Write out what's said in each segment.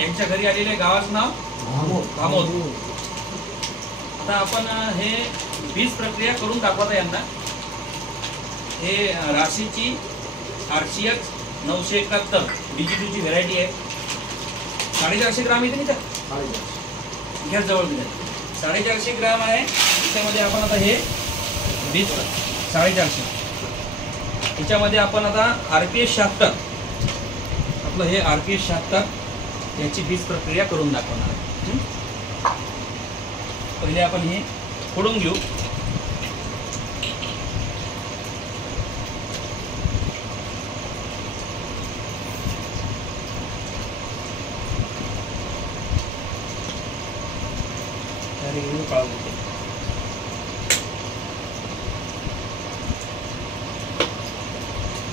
यांच्या घरी आलेले गावाचं नाव भामोद. आता आपण हे बीज प्रक्रिया करून दाखवता यांना. हे राशीची RCX 971 BG2 ची व्हरायटी आहे. 450 ग्राम येते नाही का, घ्या जवळ घ्या. 450 ग्राम आहे. त्याच्यामध्ये आपण आता हे बीज 450, याच्यामध्ये आपण आता RPS 76 आपलं हे RPS 76 याची बीज प्रक्रिया करून दाखवणार आहे. पहिले आपण हे फोडून घेऊ.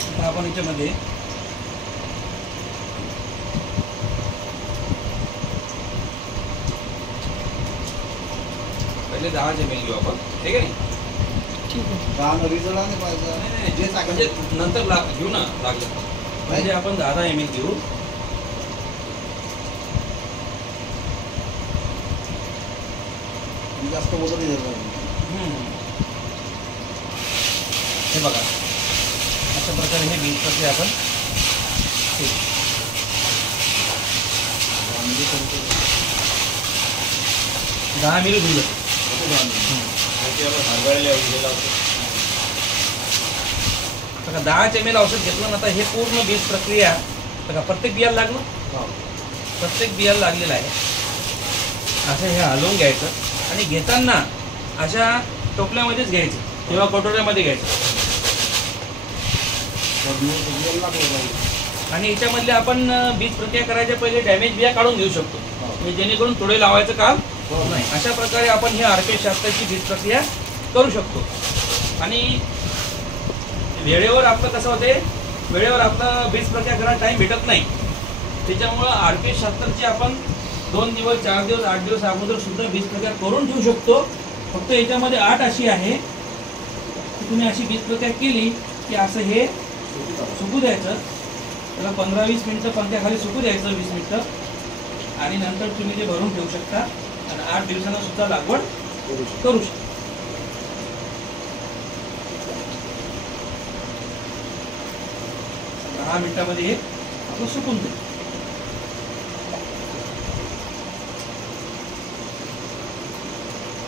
आता आपण याच्यामध्ये पहिले 10 ml घेऊ आपण, ठीक आहे. म्हणजे नंतर घेऊ ना लागलं. पहिले आपण 10 ml घेऊ. जास्त बोलत नाही. हे बघा अशा प्रकारे हे बीज प्रक्रिया आपण 10 ml घेऊ. 10 ml औषध घेतलं ना. आता हे पूर्ण बीज प्रक्रिया बघा प्रत्येक बियाला लागलं, प्रत्येक बियाला लागलेलं आहे. असं हे हलवून घ्यायचं आणि घेताना अशा टोपल्यामध्येच घ्यायचं किंवा कटोऱ्यामध्ये घ्यायचं. आणि याच्यामधले आपण बीज प्रक्रिया करायच्या पहिले डॅमेज बिया काढून घेऊ शकतो, म्हणजे जेणेकरून थोडे लावायचं काम नाही. अशा प्रकारे आपण हे RPS 76 ची बीज प्रक्रिया करू शकतो. आणि वेळेवर आपलं कसं होते, वेळेवर आपलं बीज प्रक्रिया करायला टाइम भेटत नाही. त्याच्यामुळं RPS 76 ची आपण 2 दिवस 4 दिवस 8 दिवस अगोदर सुद्धा बीज प्रक्रिया करून ठेवू शकतो. फक्त याच्यामध्ये अट अशी आहे की तुम्ही अशी बीज प्रक्रिया केली की असं हे सुकू द्यायचं. त्याला 15-20 मिनिटं पंख्याखाली सुकू द्यायचं, 20 मिनिटं. आणि नंतर तुम्ही ते भरून ठेवू शकता आणि 8 दिवसांना सुद्धा लागवड करू शकता. दहा मिनिटामध्ये हे आपलं सुकून जाईल.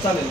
चालेल.